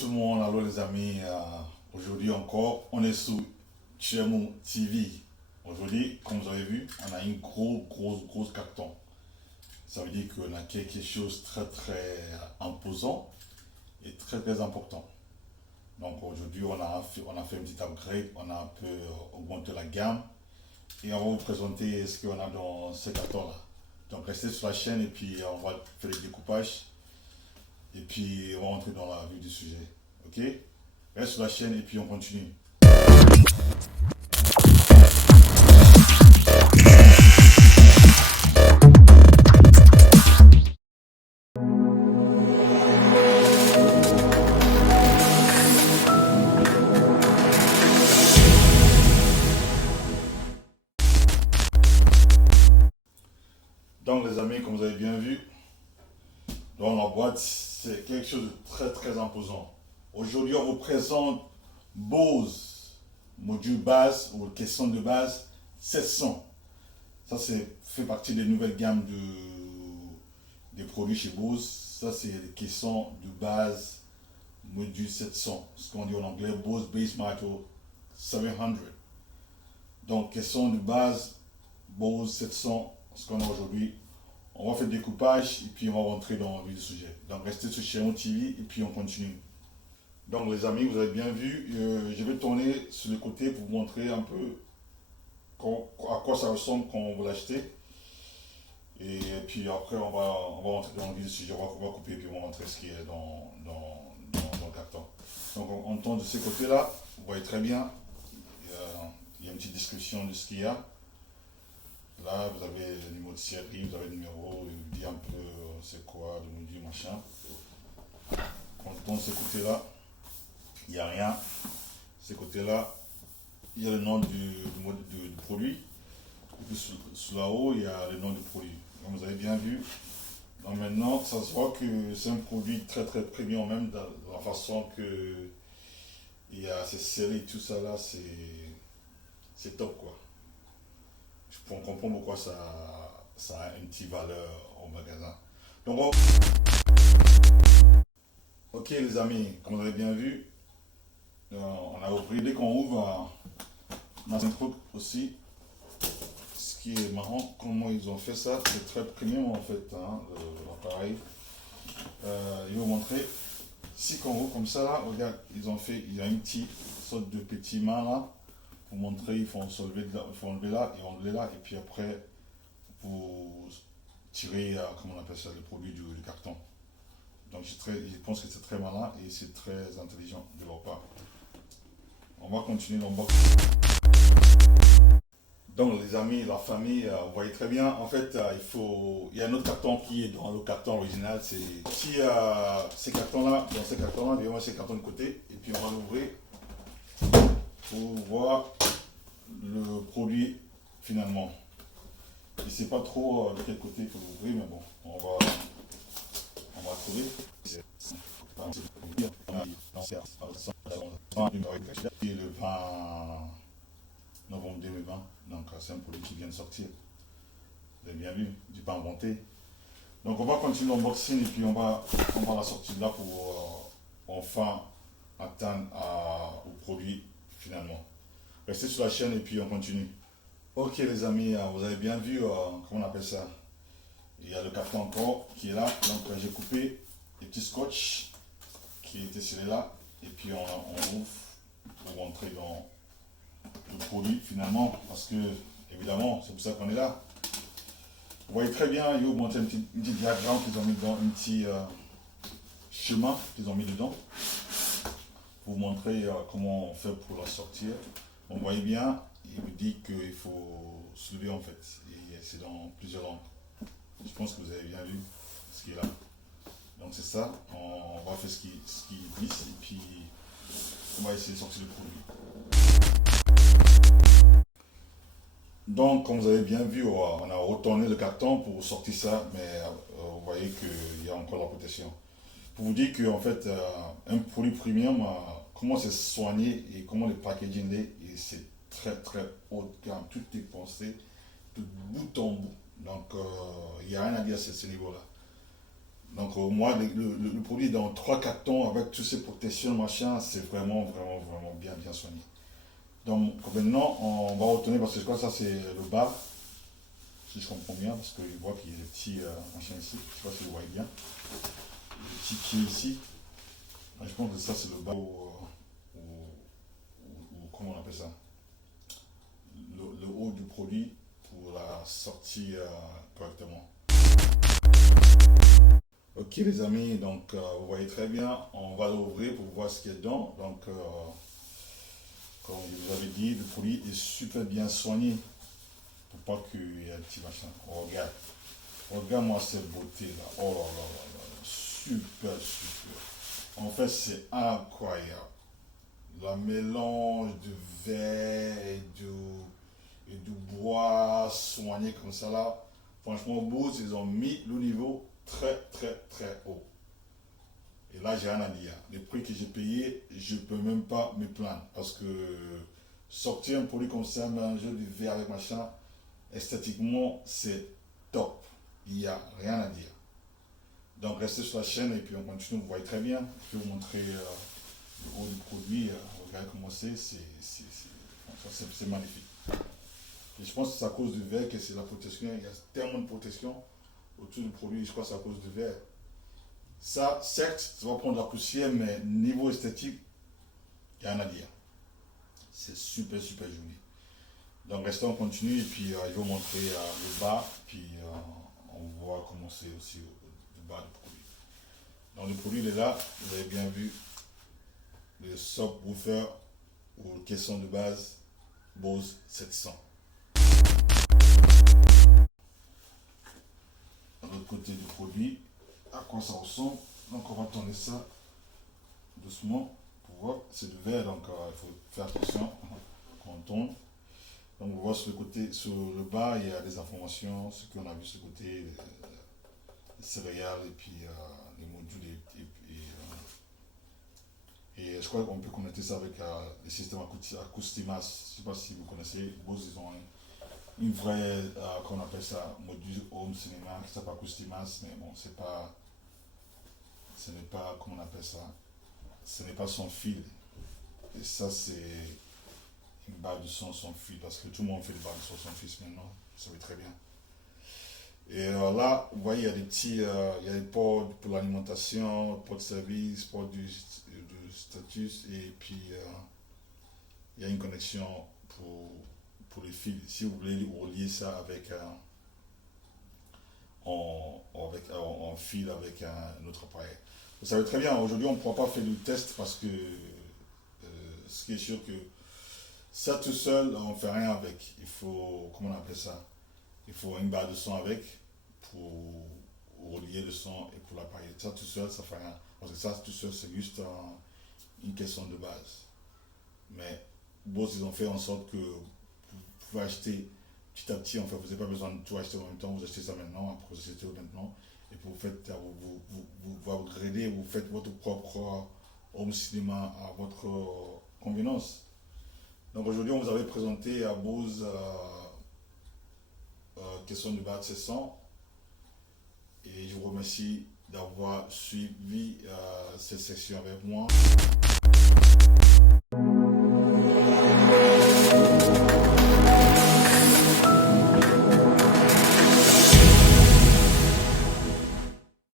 tout le monde, allô les amis. Aujourd'hui encore, on est sous Chemo TV. Aujourd'hui, comme vous avez vu, on a une grosse carton. Ça veut dire qu'on a quelque chose de très imposant et très important. Donc aujourd'hui, on a fait un petit upgrade, on a un peu augmenté la gamme et on va vous présenter ce qu'on a dans ce carton-là. Donc restez sur la chaîne et puis on va faire le découpage et puis on va entrer dans la vue du sujet. Ok? Reste sur la chaîne et puis on continue. Donc les amis, comme vous avez bien vu, dans la boîte, c'est quelque chose de très imposant. Aujourd'hui, on vous présente Bose, module base ou caisson de base 700. Ça, fait partie des nouvelles gammes des produits chez Bose. Ça, c'est les caissons de base module 700. Ce qu'on dit en anglais, Bose Base Model 700. Donc, caisson de base Bose 700, ce qu'on a aujourd'hui. On va faire le découpage et puis on va rentrer dans le sujet. Donc, restez sur Chemo TV et puis on continue. Donc, les amis, vous avez bien vu, je vais tourner sur le côté pour vous montrer un peu à quoi ça ressemble quand vous l'achetez. Et puis après, on va rentrer dans le sujet. On va couper et puis on va montrer ce qui est dans le carton. Donc, on tourne de ce côté-là. Vous voyez très bien. Il y a une petite description de ce qu'il y a. Là, vous avez le numéro de série, vous avez le numéro, il vous dit un peu c'est quoi, le module, machin. Quand on tourne de ce côté-là, il n'y a rien. Ce côté-là, il y a le nom du produit. Et puis sous là-haut, il y a le nom du produit. Comme vous avez bien vu. Donc maintenant, ça se voit que c'est un produit très premium, même dans la façon que il y a ces séries et tout ça là, c'est top quoi. On comprend pourquoi ça a une petite valeur au magasin. Donc, ok les amis, comme vous avez bien vu, on a ouvert, dès qu'on ouvre, on a un truc aussi. Ce qui est marrant, comment ils ont fait ça, c'est très premium en fait, hein, l'appareil. Je vais vous montrer. Si qu'on ouvre comme ça, là, regarde, il y a une petite sorte de petit main là. Pour montrer, il faut enlever là et enlever là, et puis après, vous tirez, comment on appelle ça, le produit du carton. Donc je pense que c'est très malin et c'est très intelligent de leur part. On va continuer l'unboxing. Donc les amis, la famille, vous voyez très bien, en fait, il y a un autre carton qui est dans le carton original. Si ces cartons-là, dans ces cartons-là, il y a ces cartons de côté, et puis on va l'ouvrir pour voir le produit finalement. Je ne sais pas trop de quel côté il faut l'ouvrir, mais bon, on va trouver. Le 20 novembre 2020, donc c'est un produit qui vient de sortir. Vous avez bien vu, je n'ai pas inventé. Donc on va continuer l'unboxing et puis on va la sortir de là pour enfin atteindre au produit finalement. Restez sur la chaîne et puis on continue. Ok les amis, vous avez bien vu, comment on appelle ça? Il y a le carton encore qui est là, donc j'ai coupé les petits scotch qui étaient scellés là, et puis on ouvre pour rentrer dans le produit finalement, parce que évidemment c'est pour ça qu'on est là. Vous voyez très bien, ils ont montré un petit diagramme qu'ils ont mis dedans, un petit chemin qu'ils ont mis dedans, pour vous montrer comment on fait pour la sortir. Vous voyez bien, il vous dit qu'il faut soulever en fait, et c'est dans plusieurs langues. Je pense que vous avez bien vu ce qui est là. Donc c'est ça, on va faire ce qu'ils disent et puis on va essayer de sortir le produit. Donc comme vous avez bien vu, on a retourné le carton pour sortir ça, mais vous voyez qu'il y a encore la protection. Pour vous dire qu'en fait, un produit premium, comment c'est soigné et comment le packaging est, et c'est très haut de gamme, tout est pensé de bout en bout. Donc il n'y a rien à dire à ce niveau-là. Donc moi, le produit est dans 3 cartons avec toutes ces protections, machin, c'est vraiment, vraiment, vraiment bien, bien soigné. Donc maintenant, on va retourner parce que je crois que ça c'est le bas, si je comprends bien, parce que je vois qu'il y a des petits machins ici, je ne sais pas si vous voyez bien, des petits pieds ici. Je pense que ça c'est le bas comment on appelle ça, le haut du produit pour la sortie correctement. Ok les amis, donc vous voyez très bien, on va l'ouvrir pour voir ce qu'il y a dedans. Donc comme je vous avais dit, le produit est super bien soigné pour pas qu'il y ait un petit machin. Oh, regarde, regarde-moi cette beauté là. Oh là là là là, super super. En fait c'est incroyable. La mélange de verre et du bois soigné comme ça là. Franchement, Bose, ils ont mis le niveau très très très haut. Et là, j'ai rien à dire. Les prix que j'ai payés, je ne peux même pas me plaindre. Parce que sortir un produit comme ça, mélanger du verre avec machin, esthétiquement, c'est top. Il n'y a rien à dire. Donc, restez sur la chaîne et puis on continue. Vous voyez très bien. Je vais vous montrer le haut du produit. Regardez comment c'est magnifique. Et je pense que c'est à cause du verre que c'est la protection. Il y a tellement de protection autour du produit. Je crois que c'est à cause du verre. Ça, certes, ça va prendre de la poussière, mais niveau esthétique, il n'y a rien à dire. C'est super, super joli. Donc, restez, on continue et puis je vais vous montrer le bas, puis on voit comment c'est aussi le bas du produit. Donc, le produit il est là, vous avez bien vu, le subwoofer ou le caisson de base Bose 700. De l'autre côté du produit, à quoi ça ressemble. Donc, on va tourner ça doucement pour voir. C'est du verre, donc il faut faire attention quand on tourne. Donc, on voit sur le côté, sur le bas, il y a des informations, ce qu'on a vu sur le côté, les céréales et puis les modules et je crois qu'on peut connecter ça avec les systèmes Acoustimas. Je ne sais pas si vous connaissez, Bose, ils ont une vraie, qu'on appelle ça, module home cinéma qui s'appelle Acoustimas, mais bon, c'est pas, ce n'est pas, comment on appelle ça, ce n'est pas sans fil. Et ça, c'est une barre de son sans fil, parce que tout le monde fait des barres de son sans fil maintenant, vous savez très bien. Et là, vous voyez, il y a des petits, il y a des ports pour l'alimentation, ports de service, ports du status, et puis il y a une connexion pour les fils. Si vous voulez relier ça avec en fil avec un autre appareil. Vous savez très bien, aujourd'hui on ne pourra pas faire le test parce que ce qui est sûr que ça tout seul, on ne fait rien avec. Il faut, comment on appelle ça? Il faut une barre de son avec pour relier le son et pour l'appareil. Ça tout seul, ça ne fait rien. Parce que ça tout seul, c'est juste une question de base. Mais Bose, ils ont fait en sorte que vous pouvez acheter petit à petit. En fait, vous n'avez pas besoin de tout acheter en même temps. Vous achetez ça maintenant, après vous achetez maintenant. Et puis vous faites, vous upgradez, vous faites votre propre home cinéma à votre convenance. Donc aujourd'hui, on vous avait présenté à Bose question de base 700 et je vous remercie d'avoir suivi cette section avec moi.